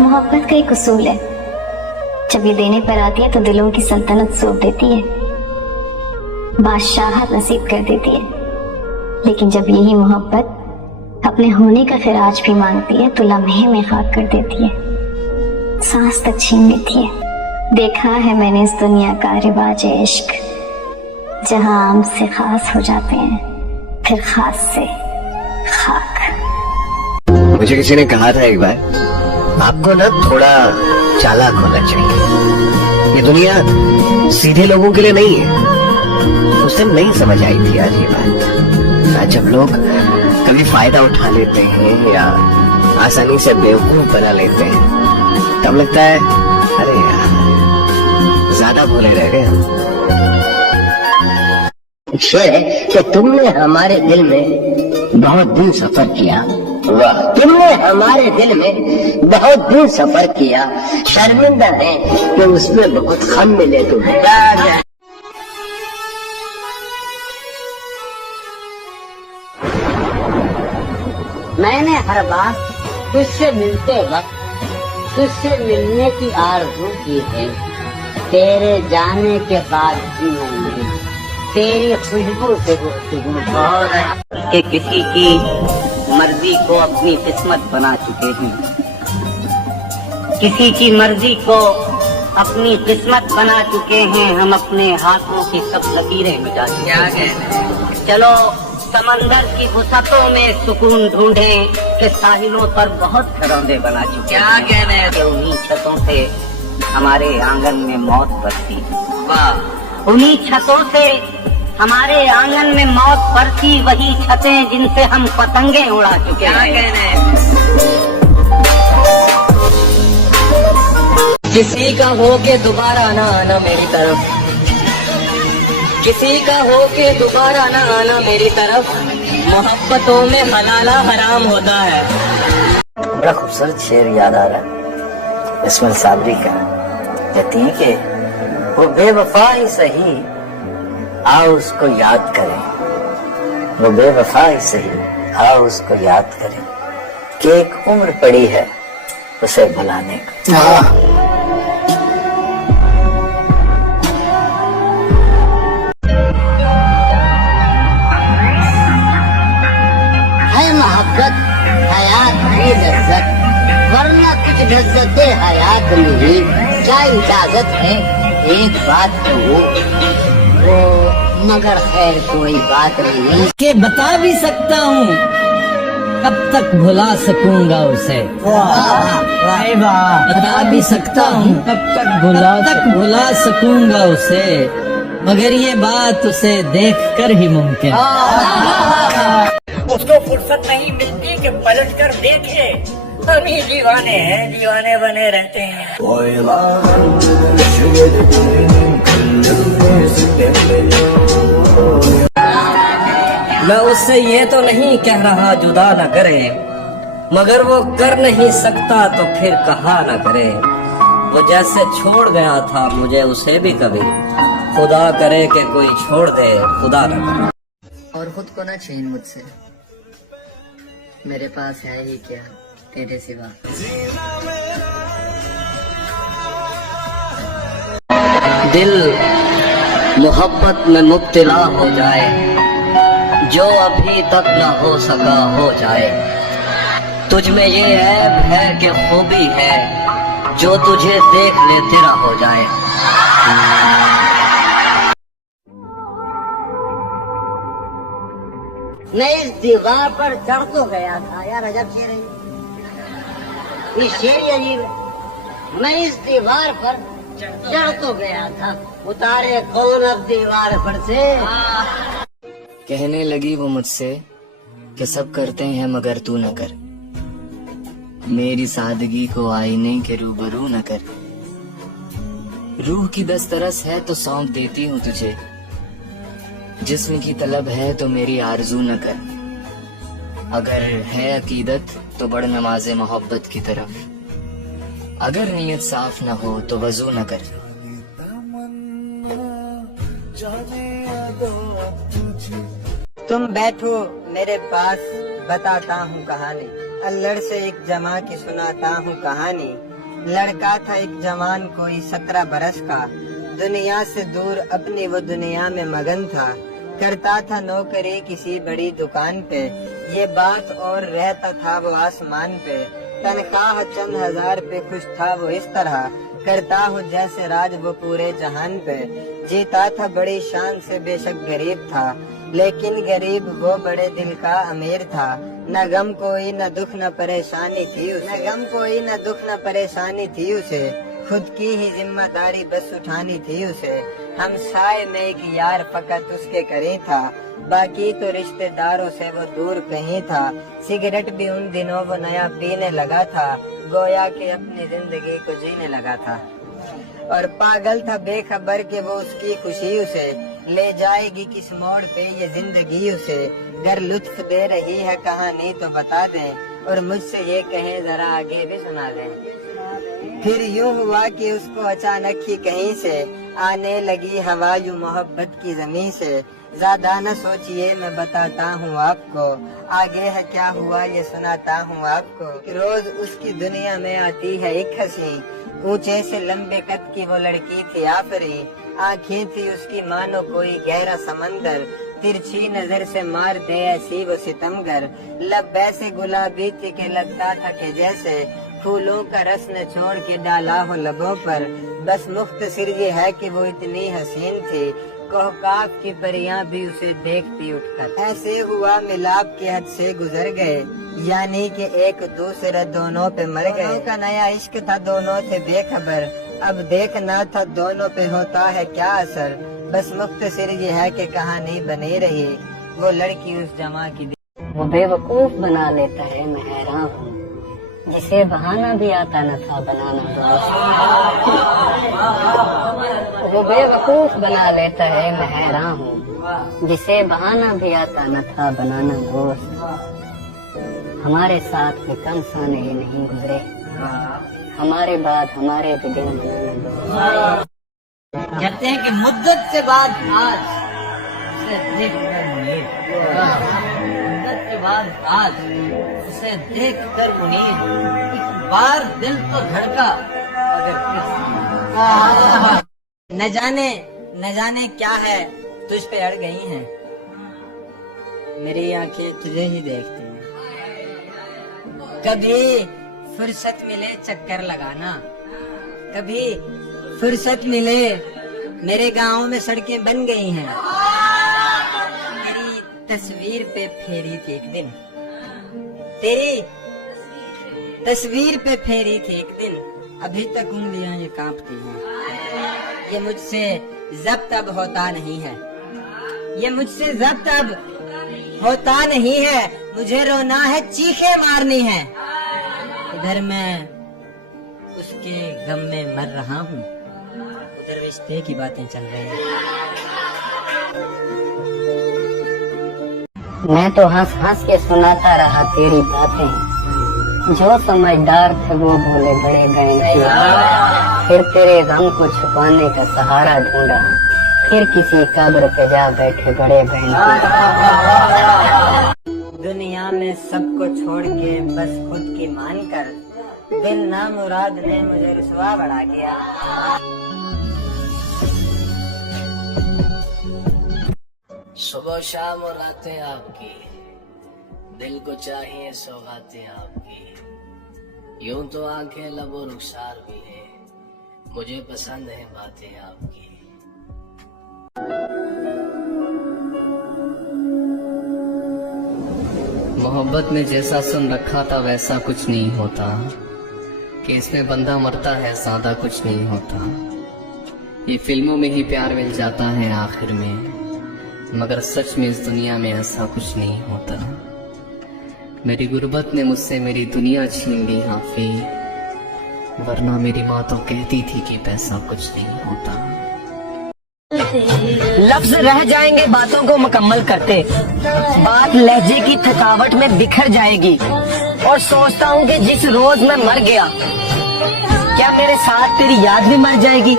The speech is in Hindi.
मोहब्बत का एक उसूल है, जब ये देने पर आती है तो दिलों की सल्तनत सौंप देती है, बादशाहत नसीब कर देती है। लेकिन जब यही मोहब्बत अपने होने का खिराज भी मांगती है तो लम्हे में खाक कर देती है, सांस तक छीन लेती है। देखा है मैंने इस दुनिया का रिवाज इश्क, जहां आम से खास हो जाते हैं, फिर खास से खाक। मुझे किसी ने कहा था एक बार, आपको ना थोड़ा चालाक होना चाहिए, ये दुनिया सीधे लोगों के लिए नहीं है। उस दिन नहीं समझ आई थी आज ये बात। आज जब लोग कभी फायदा उठा लेते हैं या आसानी से बेवकूफ बना लेते हैं, तब लगता है अरे यार ज्यादा भोले रह गए। शेर है कि तुमने हमारे दिल में बहुत दिन सफर किया। वाह, तुमने हमारे दिल में बहुत दिन सफर किया, शर्मिंदा है कि उसमें बहुत गम मिले तुम्हें। मैंने हर बार तुझसे मिलते वक्त तुझसे मिलने की आरज़ू की है, तेरे जाने के बाद भी मैंने तेरी खुशबू से गुफ्तगू कि किसी की मर्जी को अपनी किस्मत बना चुके हैं, किसी की मर्जी को अपनी किस्मत बना चुके हैं, हम अपने हाथों की सब लकीरें मिटा चुके हैं। चलो समंदर की वसतों में सुकून ढूंढें कि साहिलों पर बहुत घरौंदे बना चुके। क्या कहने हैं उन्हीं छतों से हमारे आंगन में मौत बरसी। वाह, उन्हीं छतों से हमारे आंगन में मौत बरसी, वही छतें जिनसे हम पतंगे उड़ा चुके हैं। क्या कहने हैं? किसी का हो के दोबारा ना आना मेरी तरफ, किसी का हो के दोबारा ना आना मेरी तरफ, मोहब्बतों में हलाला हराम होता है। बड़ा खूबसूरत शेर याद आ रहा है इस्माइल साबरी का, कहती है कि वो बेवफा ही सही आओ उसको याद करें, वो बेवफा ही सही आओ उसको याद करें, कि एक उम्र पड़ी है उसे भुलाने को। मोहब्बत हयात की लज्जत, वरना कुछ लज्जते हयात नहीं, क्या इजाजत है एक बात तो वो मगर खैर कोई बात नहीं के बता भी सकता हूँ, कब तक भुला सकूंगा उसे। बता भी सकता हूँ कब तक भुला सकूंगा उसे, मगर ये बात उसे देखकर ही मुमकिन। उसको फुर्सत नहीं मिलती कि पलट कर देखे, सभी दीवाने हैं, दीवाने बने रहते हैं। मैं उससे ये तो नहीं कह रहा जुदा न करे, मगर वो कर नहीं सकता तो फिर कहा न करे। वो जैसे छोड़ गया था मुझे उसे भी कभी, खुदा करे कि कोई छोड़ दे खुदा न करे। और खुद को न छीन मुझसे, मेरे पास है ही क्या तेरे सिवा। दिल मोहब्बत में मुब्तला हो जाए, जो अभी तक न हो सका हो जाए, तुझ में ये ऐब है कि खूबी है, जो तुझे देख ले तेरा हो जाए। मैं इस दीवार पर चढ़ तो गया था यार, अजब शेर है ये शेर ही अजीब है। मैं इस दीवार पर चढ़ तो गया था, उतारे कौन अब दीवार पर से। कहने लगी वो मुझसे कि सब करते हैं मगर तू न कर, मेरी सादगी को आईने के रूबरू न कर। रूह की दस्तरस है तो सौंप देती हूँ तुझे, जिस्म की तलब है तो मेरी आरज़ू न कर। अगर है अकीदत तो बढ़ नमाज़े मोहब्बत की तरफ, अगर नीयत साफ न हो तो वज़ू न कर। तुम बैठो मेरे पास बताता हूँ कहानी, अल्लड़ से एक जमा की सुनाता हूँ कहानी। लड़का था एक जवान कोई 17 बरस का, दुनिया से दूर अपनी वो दुनिया में मगन था। करता था नौकरी किसी बड़ी दुकान पे, ये बात और रहता था वो आसमान पे। तनख्वाह चंद हजार पे खुश था वो इस तरह, करता हो जैसे राज वो पूरे जहान पे। जीता था बड़ी शान से बेशक गरीब था, लेकिन गरीब वो बड़े दिल का अमीर था। न गम कोई न दुख न परेशानी थी उसे, न गम कोई न दुख न परेशानी थी उसे। खुद की ही जिम्मेदारी बस उठानी थी उसे। हम साए में एक यार फकत उसके करे था, बाकी तो रिश्तेदारों से वो दूर कहीं था। सिगरेट भी उन दिनों वो नया पीने लगा था, गोया कि अपनी जिंदगी को जीने लगा था। और पागल था बेखबर कि वो उसकी खुशी उसे ले जाएगी किस मोड़ पे ये जिंदगी उसे। अगर लुत्फ दे रही है कहानी तो बता दें, और मुझसे ये कहें जरा आगे भी सुना दें। फिर यूं हुआ कि उसको अचानक ही कहीं से आने लगी हवा यूं मोहब्बत की जमीन से। ज्यादा न सोचिए मैं बताता हूँ आपको, आगे है क्या हुआ ये सुनाता हूँ आपको। रोज उसकी दुनिया में आती है एक हंसी, ऊंचे से लंबे कद की वो लड़की थी आफरी। आंखें थी उसकी मानो कोई गहरा समंदर, तिरछी नजर से मार दे ऐसी वो सितमगर। लब ऐसे गुलाबी थी के लगता था कि जैसे फूलों का रस न छोड़ के डाला हो लबों पर। बस मुख्तसर ये है कि वो इतनी हसीन थी, कोहकाफ की परियां भी उसे देखती उठकर। ऐसे हुआ मिलाप के हद से गुजर गए, यानी कि एक दूसरे दोनों पे मर गए। दोनों का नया इश्क था, दोनों थे बेखबर, अब देखना था दोनों पे होता है क्या असर। बस मुख्तसर ये है कि कहानी बनी रही वो लड़की उस जमा की। वो बेवकूफ बना लेता है मैं हैरान हूँ, जिसे बहाना भी आता न था बनाना दोस्त। वो बेवकूफ बना लेता है मैं हैरान हूँ, जिसे बहाना भी आता न था बनाना दोस्त। हमारे साथ में कम साने ही नहीं गुजरे, हमारे बाद हमारे भी दिन बनाना दोस्त। कहते हैं कि मुद्दत से बाद आज उसे देख कर मुद्दत के बाद आज उसे देख कर मुनीर, एक बार दिल तो धड़का मगर न जाने क्या है तुझ पे अड़ गई हैं, मेरी आंखें तुझे ही देखती हैं। कभी फुर्सत मिले चक्कर लगाना, कभी फुर्सत मिले मेरे गांव में सड़कें बन गई हैं। तेरी तस्वीर पे फेरी थी एक दिन, तेरी तस्वीर पे फेरी थी एक दिन, अभी तक उंगलियां ये कांपती हैं। ये मुझसे जब्त अब होता नहीं है, ये मुझसे जब्त अब होता नहीं है। मुझे रोना है, चीखें मारनी है। इधर मैं उसके गम में मर रहा हूँ, उधर रिश्ते की बातें चल रही हैं। मैं तो हंस हंस के सुनाता रहा तेरी बातें, जो समझदार थे वो भोले बड़े गए। फिर तेरे गम को छुपाने का सहारा ढूंढा, फिर किसी कब्र पे जा बैठे बड़े बहन। दुनिया में सबको छोड़ के बस खुद की मान कर, दिल ना मुराद ने मुझे रुसवा बढ़ा गया। सुबह शाम और रातें आपकी, दिल को चाहिए सौगातें आपकी। यूं तो आंखें लबो रुखसार भी है, मुझे पसंद है बातें आपकी। मोहब्बत में जैसा सुन रखा था वैसा कुछ नहीं होता, कि इसमें बंदा मरता है ज्यादा कुछ नहीं होता। ये फिल्मों में ही प्यार मिल जाता है आखिर में, मगर सच में इस दुनिया में ऐसा कुछ नहीं होता। मेरी गुर्बत ने मुझसे मेरी दुनिया छीन ली हाफी, वरना मेरी माँ तो कहती थी कि पैसा कुछ नहीं होता। लफ्ज रह जाएंगे बातों को मुकम्मल करते, बात लहजे की थकावट में बिखर जाएगी। और सोचता हूँ कि जिस रोज मैं मर गया, क्या मेरे साथ तेरी याद भी मर जाएगी।